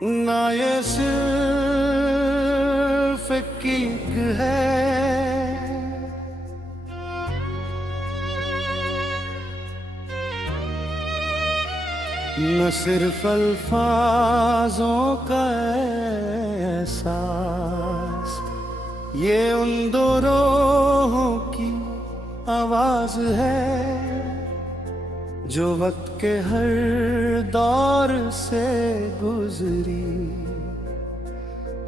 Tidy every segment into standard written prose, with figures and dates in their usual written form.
ना ये सिर्फ एक गीत है, न सिर्फ अल्फाजों का एहसास, ये उन दो रूहों की आवाज है जो वक्त के हर दौर से गुजरी,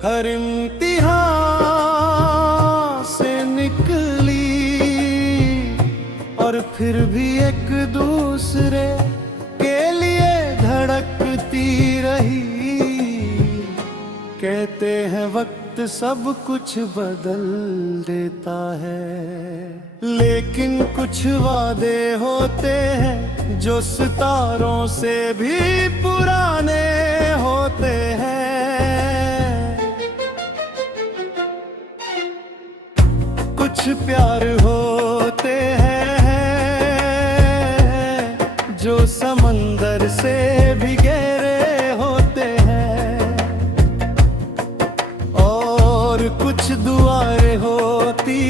हर इम्तिहान से निकली और फिर भी एक दूसरे के लिए धड़कती रही। कहते हैं वक्त सब कुछ बदल देता है, लेकिन कुछ वादे होते हैं जो सितारों से भी पुराने होते हैं। कुछ प्यार होते हैं जो समंदर से भी गहरे होते हैं, और कुछ दुआएं होती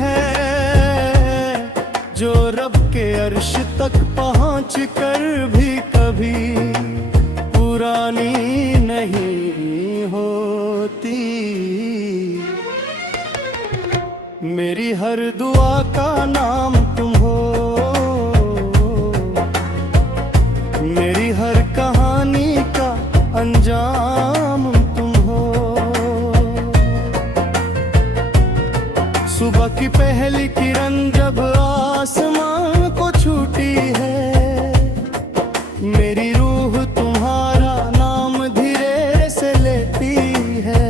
हैं जो रब के अर्श तक पहुंच कर भी कभी पुरानी नहीं होती। मेरी हर दुआ का नाम तुम हो, मेरी हर कहानी का अंजाम तुम हो। सुबह की पहली किरण जब आसमान को छूती है, मेरी रूह तुम्हारा नाम धीरे से लेती है।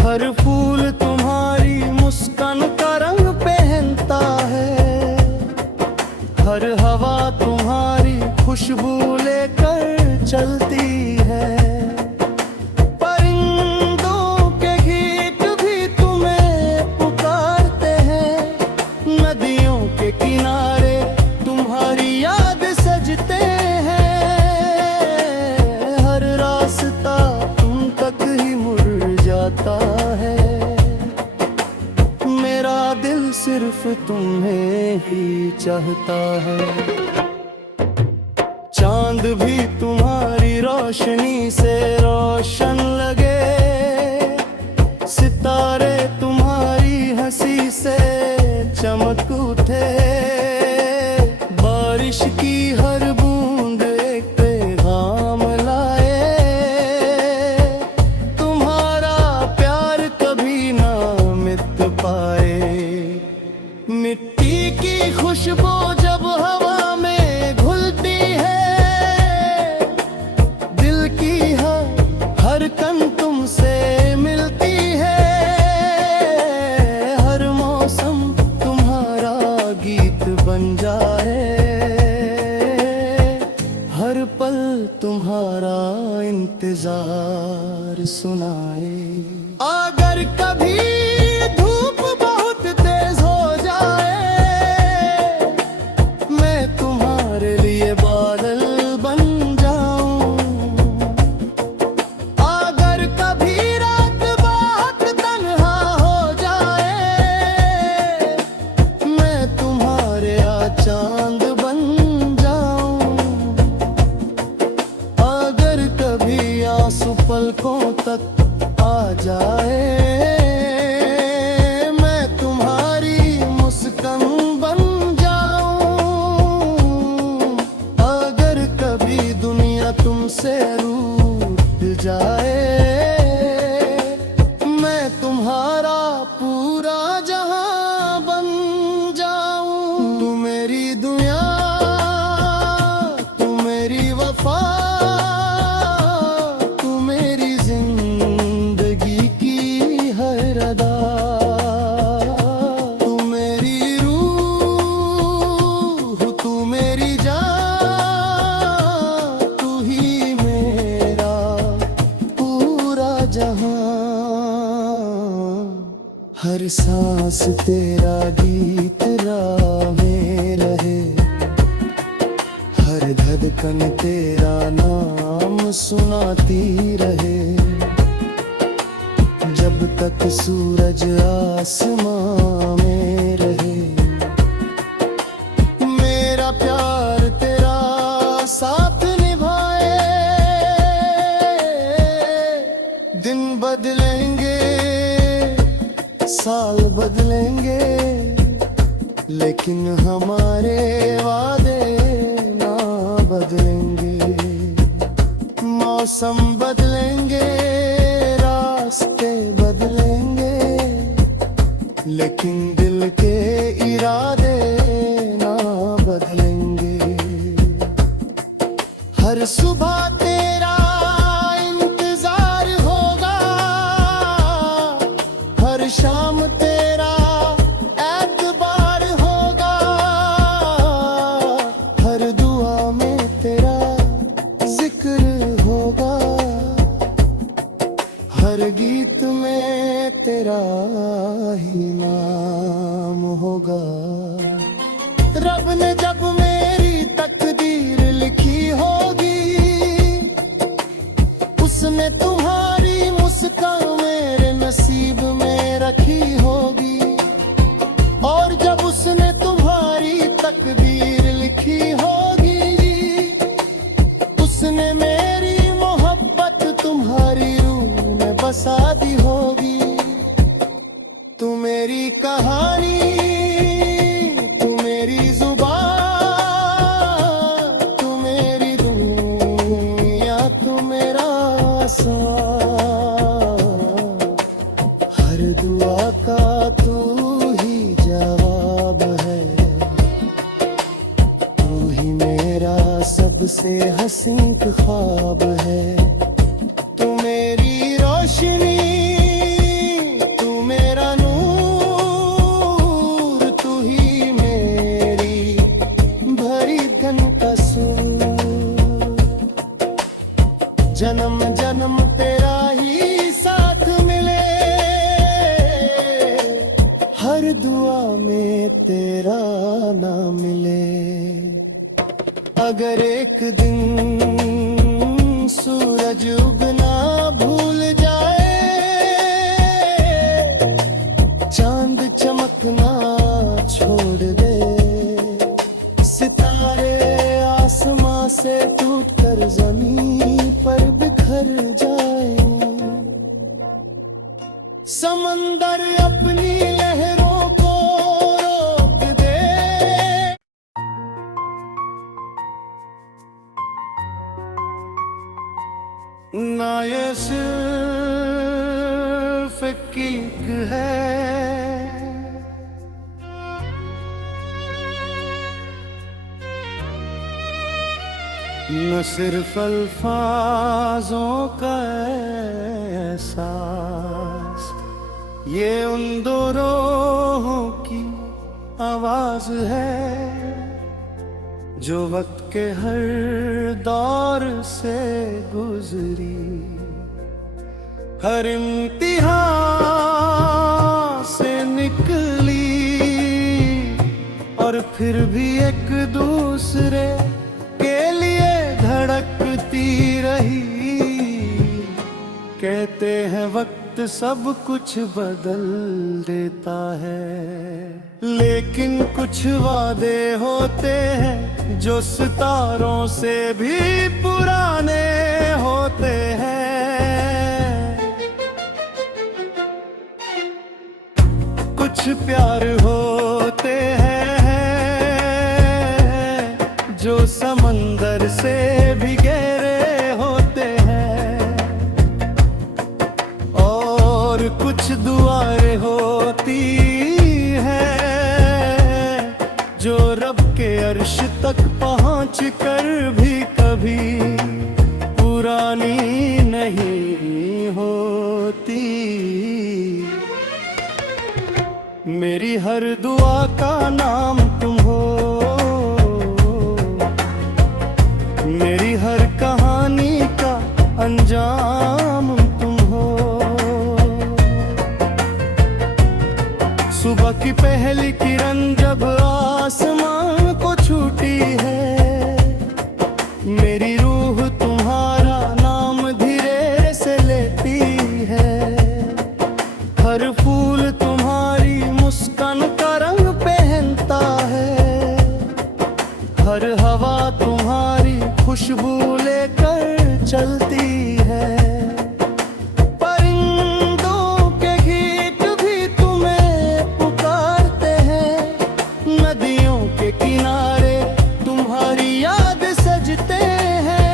हर फूल तुम्हारी मुस्कान का रंग पहनता है, हर हवा तुम्हारी खुशबू लेकर चलती है। परिंदों के गीत भी तुम्हें पुकारते हैं, नदियों के किनारे तुम्हारी याद सजते हैं। हर रास्ता तुम तक ही मुड़ जाता है, मेरा दिल सिर्फ तुम्हें ही चाहता है। चांद भी तुम्हारी रोशनी से रोशन लगे, सितारे तुम्हारी हंसी से चमक उठे। बारिश की हर बूंद एक पैगाम लाए, तुम्हारा प्यार कभी ना मिट पाए। मिट्टी की खुशबू जब हवा में घुलती है, दिल की हर कन तुमसे मिलती है। हर मौसम तुम्हारा गीत बन जाए, हर पल तुम्हारा इंतजार सुनाए। अगर कभी धूप बहुत तेज हो जाए, मैं तुम्हारे लिए बादल बन जाऊं। अगर कभी रात बहुत तन्हा हो जाए, मैं तुम्हारे चांद बन जाऊं। अगर कभी आंसू पलकों तक आ जाए, मैं तुम्हारी मुस्कान बन जाऊं। अगर कभी दुनिया तुमसे रूठ जाए, मैं तुम्हारा पूरा जहां बन जाऊं। तू मेरी दुनिया, तू मेरी वफा, तू मेरी जिंदगी की हर अदा। तू मेरी रूह, तू मेरी जान, तू ही मेरा पूरा जहां। हर सांस तेरा गीत राह में रहे, हर धड़कन तेरा नाम सुना मुस्कुराती रहे, जब तक सूरज आसमां में रहे। मेरा प्यार तेरा साथ निभाए, दिन बदलेंगे साल बदलेंगे, लेकिन हमारे वादे ना बदलेंगे। मौसम बदलेंगे, रास्ते बदलेंगे, लेकिन दिल के इरादे ना बदलेंगे। हर सुबह तेरा इंतजार होगा, हर शाम तेरा एतबार होगा, हर दुआ में तेरा जिक्र होगा, हर गीत में तेरा ही नाम होगा। रब ने जब मेरी तकदीर लिखी होगी, उसने तुम्हारी मुस्कान मेरे नसीब में रखी होगी। और जब उसने तुम्हारी तकदीर लिखी होगी, उसने मेरी मोहब्बत तुम्हारी रूह में बसा दी होगी। तू मेरी कहानी, तू मेरी जुबान, तू मेरी दुनिया, तू मेरा आसान। हर दुआ का तू ही जवाब है, तू ही मेरा सबसे हसीन ख्वाब है। तू मेरी रोशनी, तू मेरा नूर, तू ही मेरी भरी धन का सूर। जन्म जन्म तेरा ही साथ मिले, हर दुआ में तेरा नाम मिले। अगर एक दिन सूरज उगना भूल जाए, चांद चमकना छोड़ दे, सितारे आसमां से टूटकर जमीन पर बिखर जाए, समंदर अपनी लहरों को रोक दे। ना ये सिर्फ एक गीत है, न सिर्फ अल्फाजों का एहसास, ये उन दो रूहों की आवाज है, जो वक्त के हर दौर से गुजरी, हर इम्तिहान से निकली, और फिर भी एक दूसरे के लिए धड़कती रही। कहते हैं वक्त सब कुछ बदल देता है, लेकिन कुछ वादे होते हैं जो सितारों से भी पुराने होते हैं। कुछ प्यार होते हैं जो समंदर से भी गहरे होते हैं, और कुछ दुआएं होती हैं जो रब के अर्श तक पहुंच कर भी कभी पुरानी नहीं होती। मेरी हर दुआ का नाम तुम हो, मेरी हर कहानी का अंजाम तुम हो। सुबह की पहली किरण जब आसमान को छूटी है, मेरी रूह तुम्हारा नाम खुशबू लेकर चलती है। परिंदों के गीत भी तुम्हें पुकारते हैं। नदियों के किनारे तुम्हारी याद सजते हैं।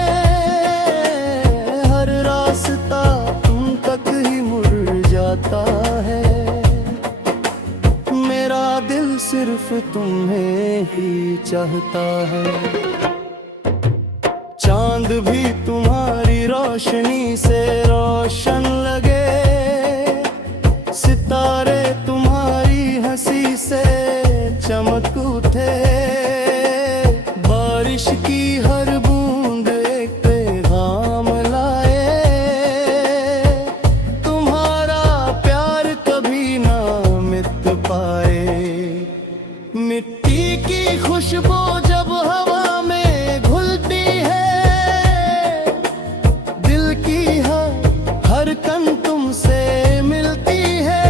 हर रास्ता तुम तक ही मुड़ जाता है। मेरा दिल सिर्फ तुम्हें ही चाहता है। चांद भी तुम्हारी रोशनी से रोशन लगे। सितारे तुम्हारी हंसी से चमक उठे। बारिश की हर बूंद एक पैगाम लाए। तुम्हारा प्यार कभी ना मिट पाए। मिट्टी की खुशबू जब हवा में घुलती है। दिल की हर कन तुमसे मिलती है।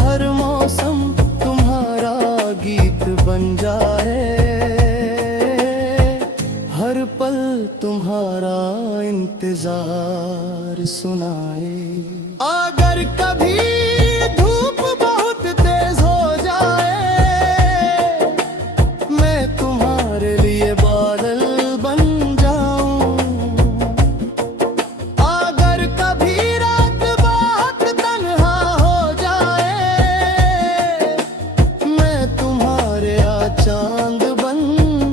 हर मौसम तुम्हारा गीत बन जाए। हर पल तुम्हारा इंतजार सुनाए। अगर कभी धूप बहुत तेज हो जाए, मैं तुम्हारे लिए बादल बन जाऊं। अगर कभी रात बहुत तन्हा हो जाए, मैं तुम्हारे चांद बन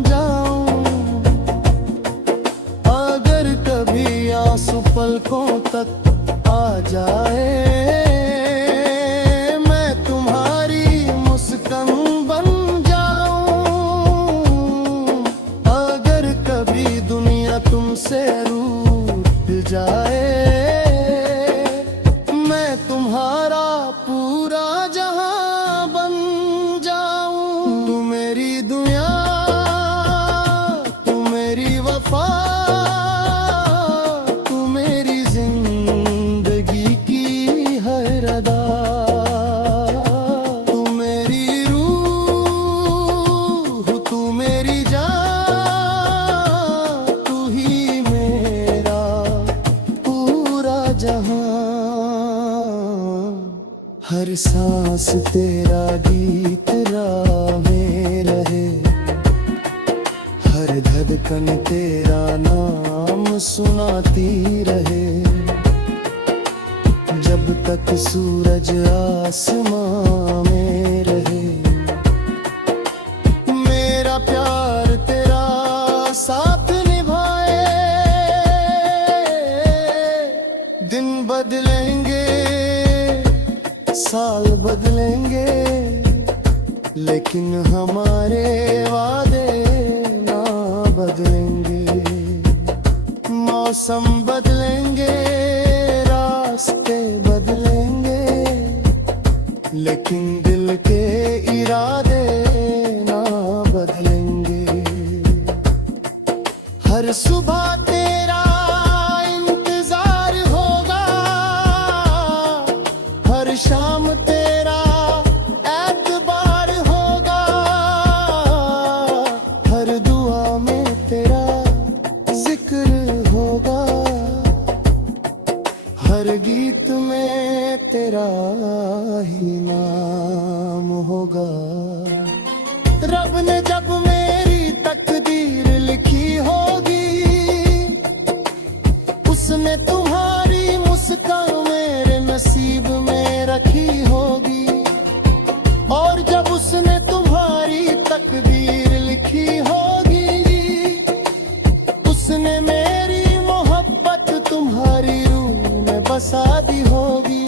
जाऊं। अगर कभी आंसू पलकों तक आ जाए, मैं तुम्हारी मुस्कान बन जाऊं। अगर कभी दुनिया तुमसे रूठ जाए, मैं तुम्हारा पूरा जहां बन जाऊं। तू मेरी दुनिया, तू मेरी वफा, तू मेरी जिंदगी की हर अदा। तू मेरी रूह, तू मेरी जान, तू ही मेरा पूरा जहां। हर सांस तेरा गीत राह में रहे। हर धड़कन तेरा नाम सुनाती रहे। जब तक सूरज आसमां में रहे, मेरा प्यार तेरा साथ निभाए। दिन बदलेंगे, साल बदलेंगे, लेकिन हमारे वादे ना बदलेंगे। मौसम बदलेंगे, रास्ते बदलेंगे, लेकिन दिल के इरादे ना बदलेंगे। हर सुबह तेरा इंतजार होगा। हर शाम तेरा एतबार होगा। हर दुआ में तेरा जिक्र होगा। हर गीत में तेरा ही नाम होगा। रब ने जब मेरी तकदीर लिखी होगी, उसने तुम्हारी मुस्कान मेरे नसीब में रखी होगी। और जब उसने तुम्हारी तकदीर लिखी होगी, उसने मेरी मोहब्बत तुम्हारी रूह में बसा दी होगी।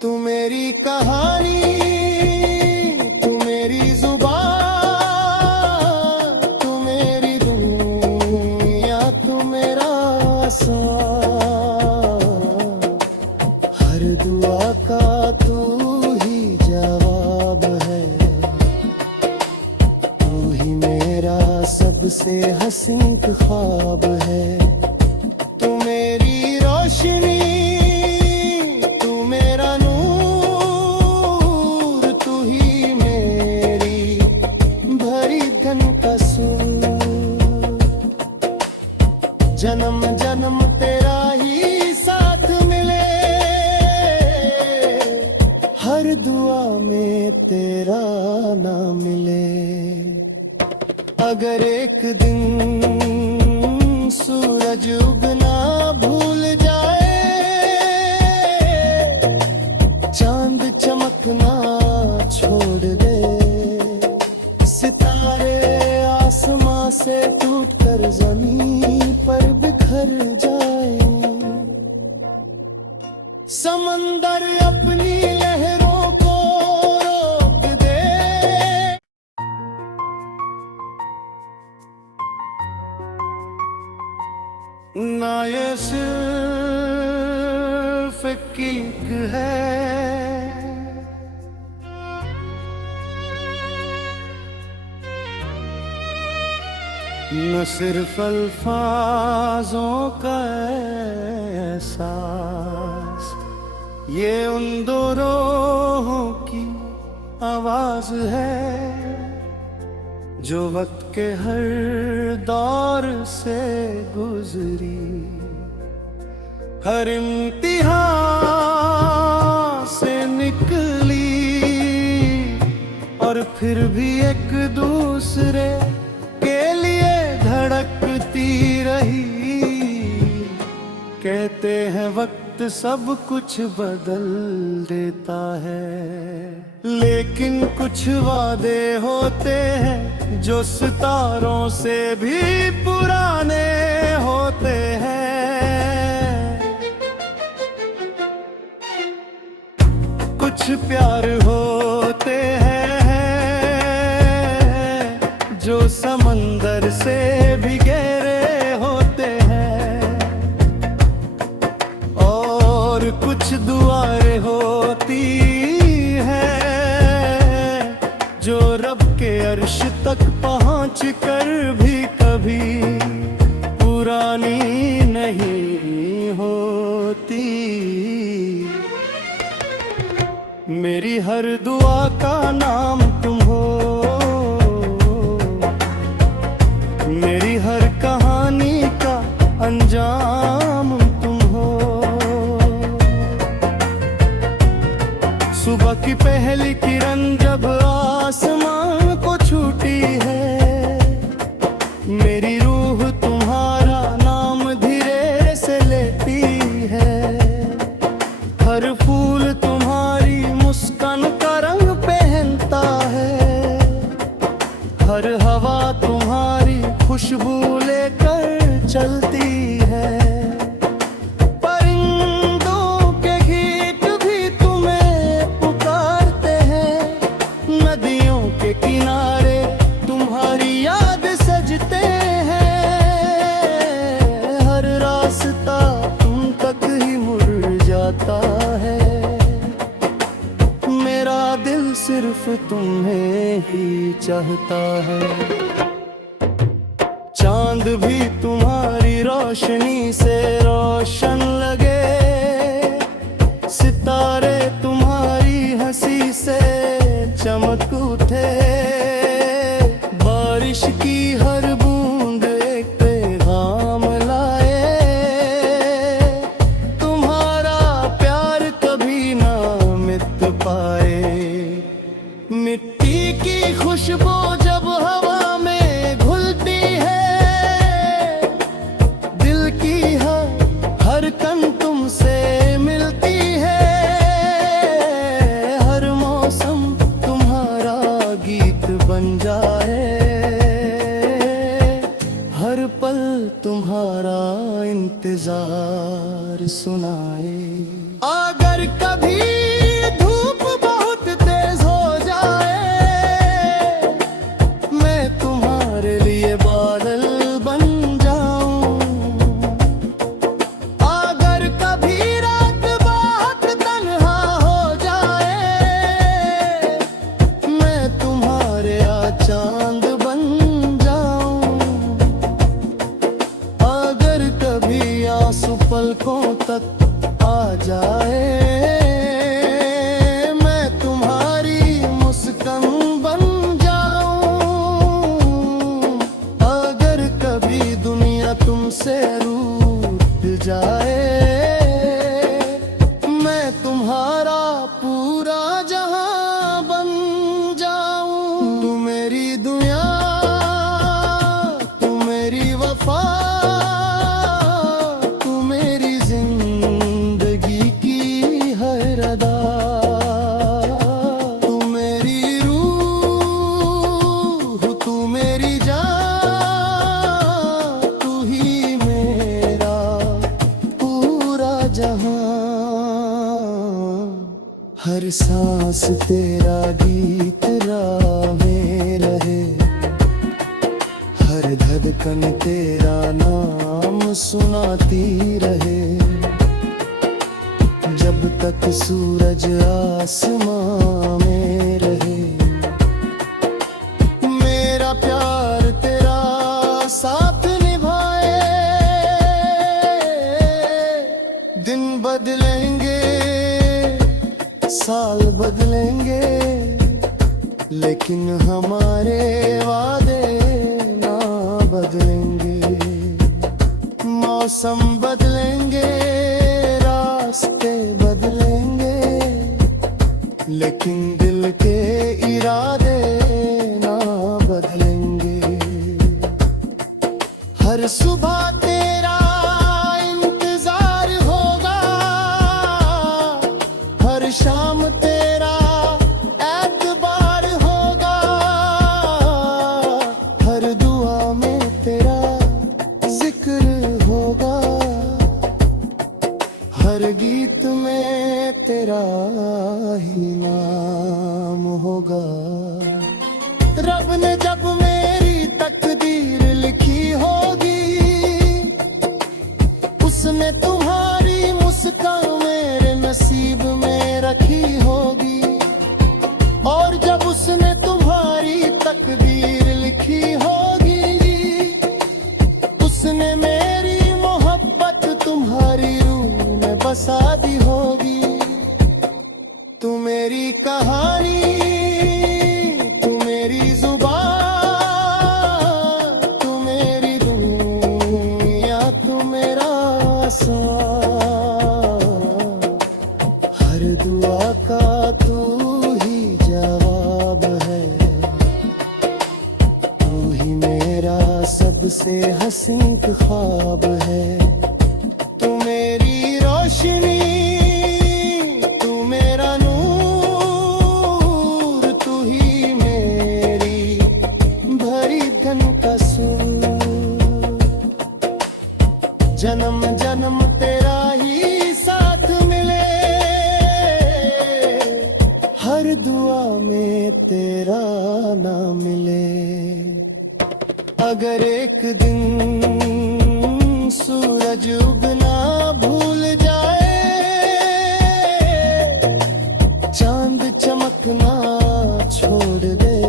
तू मेरी कहानी, तू मेरी जुबान, तू मेरी दुनिया, तू मेरा आसान। हर दुआ का तू ही जवाब है। तू ही मेरा सबसे हसीन ख्वाब है। तू मेरी रोशनी, तू मेरा नूर, तू ही मेरी भरी धन का सूर। ना मिले। अगर एक दिन सूरज उगना भूल जाए, चांद चमकना छोड़ दे, सितारे आसमां से टूटकर जमीन पर बिखर जाए, समंदर अपनी लहरों को रोक दे। ना ये सिर्फ एक किक है, न सिर्फ अल्फाजों का एहसास, ये उन दो रूहों की आवाज है जो वक्त के हर दौर से गुजरी, हर इम्तिहान से निकली, और फिर भी एक दूसरे के लिए धड़कती रही। कहते हैं वक्त सब कुछ बदल देता है, लेकिन कुछ वादे होते हैं जो सितारों से भी पुराने होते हैं। कुछ प्यार होते हैं जो समंदर से भी गहरे होते हैं, और कुछ दुआएं होती हैं जो रब के अर्श तक पहुंच कर भी कभी पुरानी नहीं होती। मेरी हर दुआ का नाम तुम हो, मेरी हर कहानी का अंजाम तुम हो। सुबह की पहली किरण जब आसमान को छूती है, मेरी रूह तुम्हारा नाम धीरे से लेती है। हर फूल तुम्हारी मुस्कान का रंग पहनता है, हर हवा तुम्हारी खुशबू लेकर चलती है। परिंदों के गीत भी तुम्हें पुकारते हैं, नदियों के किनारे तुम्हारी याद सजते हैं। हर रास्ता तुम तक ही मुड़ जाता है, मेरा दिल सिर्फ तुम्हें ही चाहता है। चांद भी तुम्हारी रोशनी से रोशन लगे, सितारे तुम्हारी हंसी से चमक उठे। बारिश की हर बूंद एक पैगाम लाए, तुम्हारा प्यार कभी ना मिट पाए। मिट्टी की खुशबू जब हवा में घुलती है, दिल की हर कन तुमसे मिलती है। हर मौसम तुम्हारा गीत बन जाए, हर पल तुम्हारा इंतजार सुनाए। अगर कभी धूप बहुत तेज हो जाए, मैं तुम्हारे लिए बादल बन जाऊं। अगर कभी रात बहुत तन्हा हो जाए, मैं तुम्हारे चांद बन जाऊं। अगर कभी आंसू पलकों तक सांस तेरा गीत राह में रहे, हर धड़कन तेरा नाम सुनाती रहे। जब तक सूरज आसमां में रहे, मेरा प्यार तेरा साथ निभाए। दिन बदलेंगे, साल बदलेंगे, लेकिन हमारे वादे ना बदलेंगे। मौसम बदलेंगे, रास्ते बदलेंगे, लेकिन दिल के इरादे ना बदलेंगे। हर सुबह तेरा इंतजार होगा, हर शाम तेरा एतबार होगा, हर दुआ में तेरा जिक्र होगा, हर गीत में तेरा ही नाम होगा। रब ने जब मेरी तकदीर लिखी होगी, उसने तुम्हारी मुस्कान मेरे नसीब में रखी होगी। और जब उसने तुम्हारी तकदीर लिखी होगी, उसने मेरी मोहब्बत तुम्हारी रूह में बसा दी होगी। तू मेरी कहानी, तू मेरी जुबान, तू मेरी दुनिया, तू मेरा आसान। हर दुआ का तू ही जवाब है, तू ही मेरा सबसे हसीन ख्वाब है। तू मेरी रोशनी, तू मेरा नूर, तू ही मेरी भरी धन का सूर। जन्म जन्म तेरा ही साथ मिले, हर दुआ में तेरा नाम मिले। अगर एक दिन सूरज उगना भूल जाए, चांद चमकना छोड़ दे,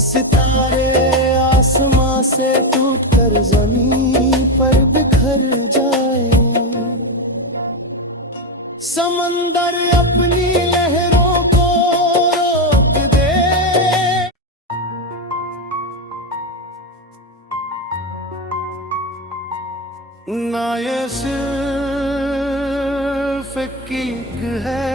सितारे आसमां से टूटकर जमीन पर बिखर जाए, समंदर अपनी लहरों को रोक दे। ना ये सिर्फ एक गीत है,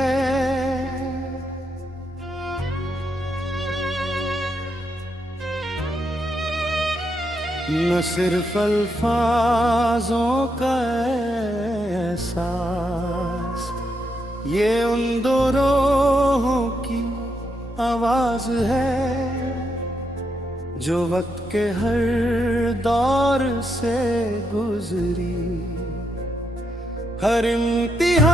न सिर्फ अल्फाजों का एहसास, ये उन दो रूहों की आवाज है, जो वक्त के हर दौर से गुजरी, हर इम्तिहान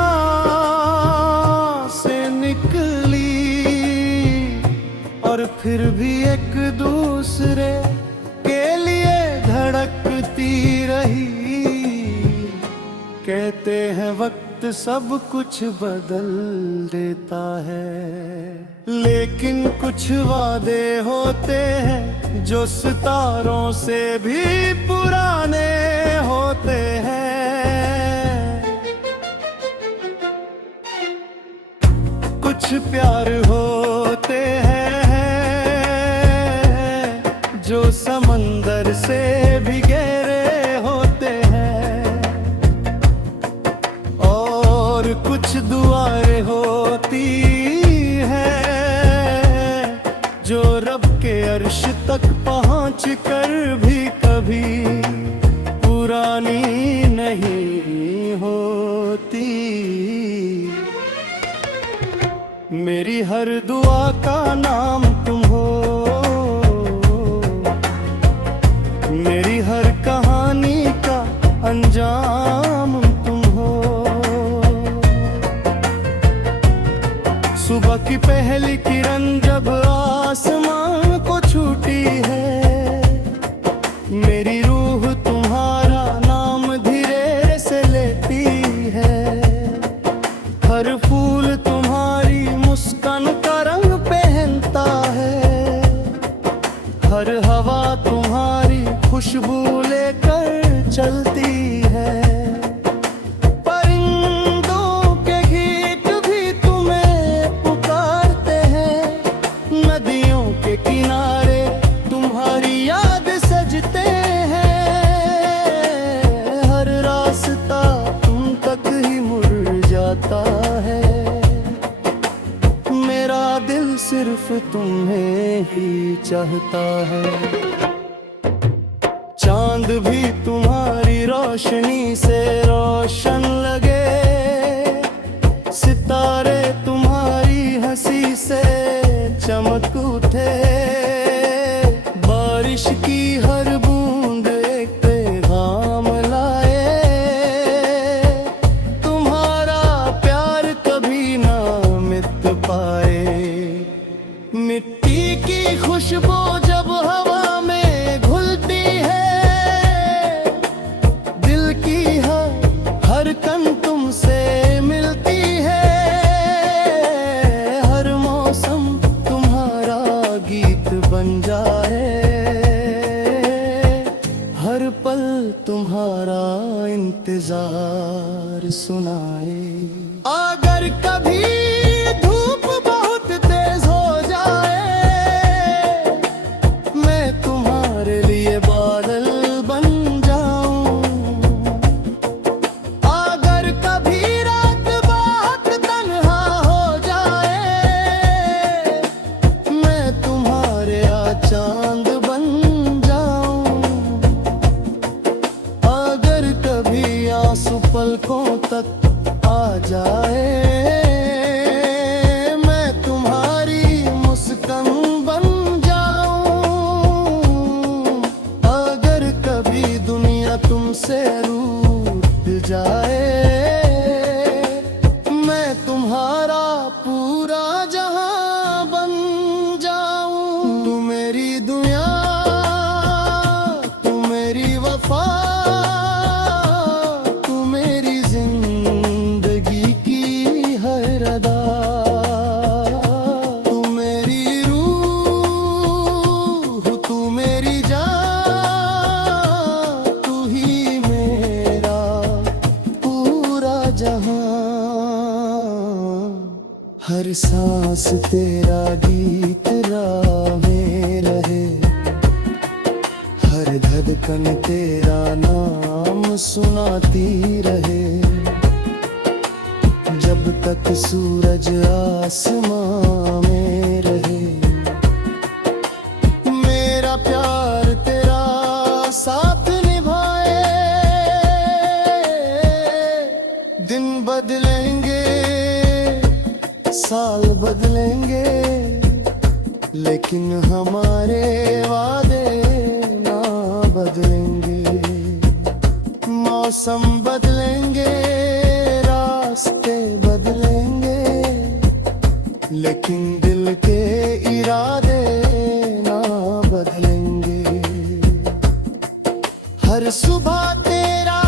से निकली, और फिर भी एक दूसरे के लिए धड़कती रही। कहते हैं वक्त सब कुछ बदल देता है, लेकिन कुछ वादे होते हैं जो सितारों से भी पुराने होते हैं। कुछ प्यार होते हैं जो समंदर से भी गहरे होते हैं, और कुछ दुआएं होती हैं जो रब के अर्श तक पहुंच कर भी कभी पुरानी नहीं होती। मेरी हर दुआ का नाम तुम हो, मेरी हर कहानी का अंजाम तुम हो। खुशबू लेकर चलती है। परिंदों के गीत भी तुम्हें पुकारते हैं। नदियों के किनारे तुम्हारी याद सजते हैं। हर रास्ता तुम तक ही मुड़ जाता है। मेरा दिल सिर्फ तुम्हें ही चाहता है। चांद भी तुम्हारी रोशनी से रोशन लगे। सितारे तुम्हारी हंसी से चमक उठे। बारिश की हर बूंद एक पैगाम लाए। तुम्हारा प्यार कभी ना मिट पाए। मिट्टी की खुशबू जब हवा में घुलती है। दिल की हर कन तुमसे मिलती है। हर मौसम तुम्हारा गीत बन जाए। हर पल तुम्हारा इंतजार सुनाए। अगर कभी धूप बहुत तेज हो जाए, मैं तुम्हारे लिए बादल बन जाऊं। अगर कभी रात बहुत तन्हा हो जाए, मैं तुम्हारे चांद बन जाऊं। अगर कभी आंसू पलकों तक आ जाए, मैं तुम्हारी मुस्कान बन जाऊं। अगर कभी दुनिया तुमसे रूठ जाए, मैं तुम्हारा पूरा जहां बन जाऊं। तू मेरी दुनिया, तू मेरी वफा, तू मेरी जिंदगी की हर अदा। तू मेरी रूह, तू मेरी जान, तू ही मेरा पूरा जहां। हर सांस तेरा गीत राह में रहे। हर धड़कन तेरा नाम सुनाती रहे। जब तक सूरज आसमां में रहे, मेरा प्यार तेरा साथ निभाए। दिन बदलेंगे, साल बदलेंगे, लेकिन हमारे वादे ना बदलेंगे। मौसम बदलेंगे, रास्ते बदलेंगे, लेकिन दिल के इरादे ना बदलेंगे। हर सुबह तेरा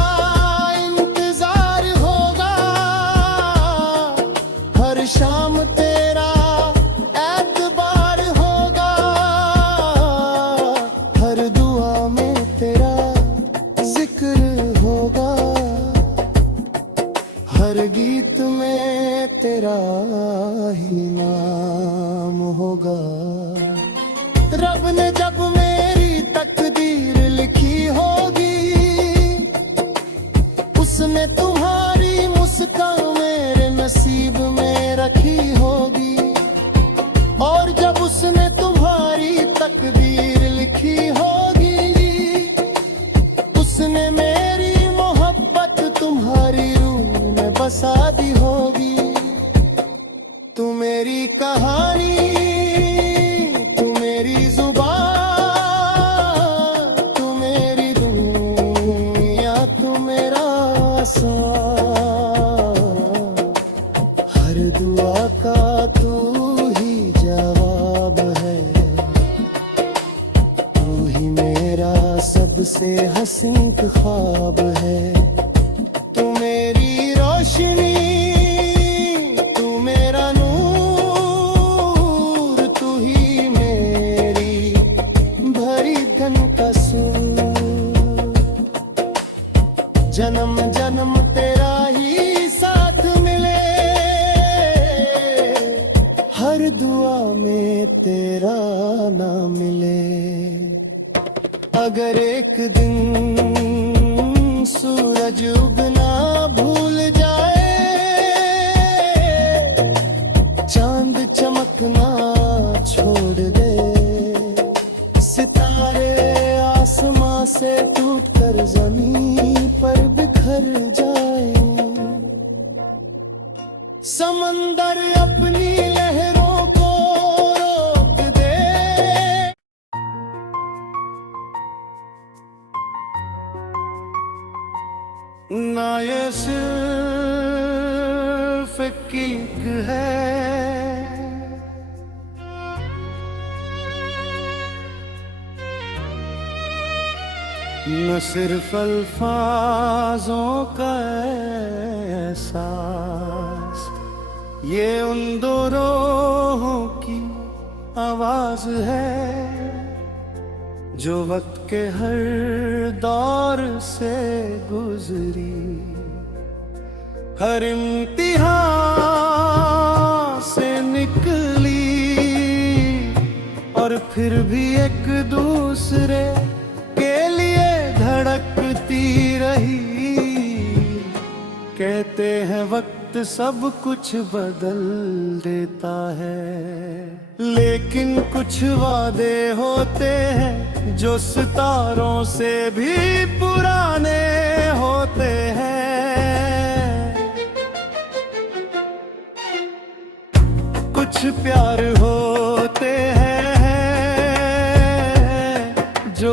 इंतजार होगा। हर शाम तेरा एतबार होगा। हर दुआ में तेरा जिक्र होगा। हर गीत में तेरा ही नाम होगा। रब ने जब मेरी तकदीर लिखी होगी, उसने तुम्हारी मुस्कान मेरे नसीब में रखी होगी। और जब उसने तुम्हारी तकदीर लिखी होगी, उसने मेरी मोहब्बत तुम्हारी रूह में बसा दी होगी। तू मेरी कहानी, तू मेरी जुबान, तू मेरी दुनिया, तू मेरा आसान। हर दुआ का तू ही जवाब है। तू ही मेरा सबसे हसीन ख्वाब है। तू मेरी रोशनी, तू मेरा नूर, तू ही मेरी भरी धन का सूर। ना मिले। अगर एक दिन सूरज उगना भूल जाए, चांद चमकना छोड़ दे, सितारे आसमां से टूटकर जमीन पर बिखर जाए, समंदर अपनी लहरों को रोक दे। ना ये सिर्फ एक किक है, न सिर्फ अल्फाजों का एहसास, ये उन दो रूहों की आवाज है जो वक्त के हर दौर से गुजरी, हर इम्तिहान से निकली, और फिर भी एक दूसरे के लिए धड़कती रही। कहते हैं वक्त सब कुछ बदल देता है, लेकिन कुछ वादे होते हैं जो सितारों से भी पुराने होते हैं। कुछ प्यार होते हैं जो